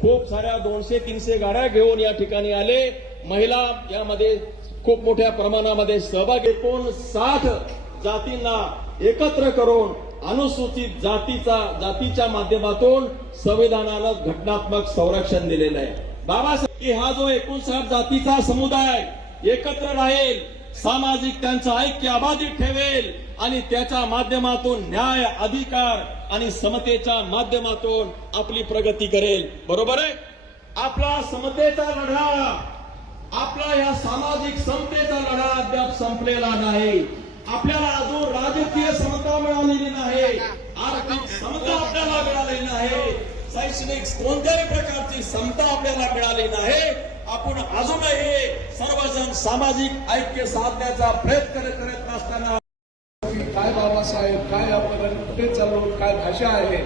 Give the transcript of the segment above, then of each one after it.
खूप साऱ्या 200-300 गाड्या घेऊन या ठिकाणी आले. महिला यामध्ये खूप मोठ्या प्रमाणामध्ये सहभागी. 59 जातींना एकत्र करून अनुसूचित जातीच्या माध्यमातून संविधानानं घटनात्मक संरक्षण दिलेलं आहे. बाबासाहेब हा जो 59 जातीचा समुदाय एकत्र राहील, सामाजिक त्यांचं ऐक्य अबाधित ठेवेल आणि त्याच्या माध्यमातून न्याय, अधिकार आणि समतेच्या माध्यमातून आपली प्रगती करेल. बरोबर आहे. आपला समतेचा लढा, आपला या सामाजिक समतेचा लढा अद्याप संपलेला नाही. आपल्याला अजून राजकीय समता मिळालेली नाही, आर्थिक समता आपल्याला मिळालेली नाही, शैक्षणिक कोणत्याही प्रकारची समता आपल्याला मिळाली नाही. आपण अजूनही सर्वजण सामाजिक ऐक्य साधण्याचा प्रयत्न करत असताना काय बाबासाहेब, काय आपण कुठे चाललो, काय भाषा आहे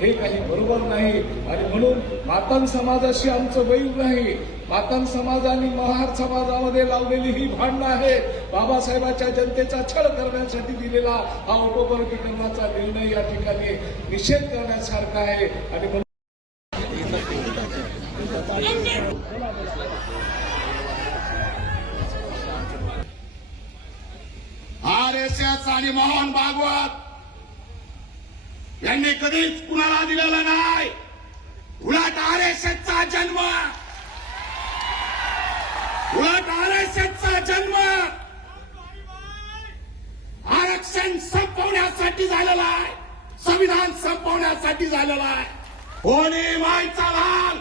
हे काही बरोबर नाही. आणि म्हणून मातंग समाजाशी आमचं वैर नाही. मातंग समाज आणि महार समाजामध्ये लावलेली ही भांडणं आहे. बाबासाहेबांच्या जनतेचा छळ करण्यासाठी दिलेला हा उपवर्गीकरणाचा निर्णय या ठिकाणी निषेध करण्यासारखा आहे. आणि RSS आणि मोहन भागवत यांनी कधीच कुणाला दिलेला नाही. उलट RSSचा जन्म आरक्षण संपवण्यासाठी झालेला आहे, संविधान संपवण्यासाठी झालेला आहे. कोणी व्हायचा लाल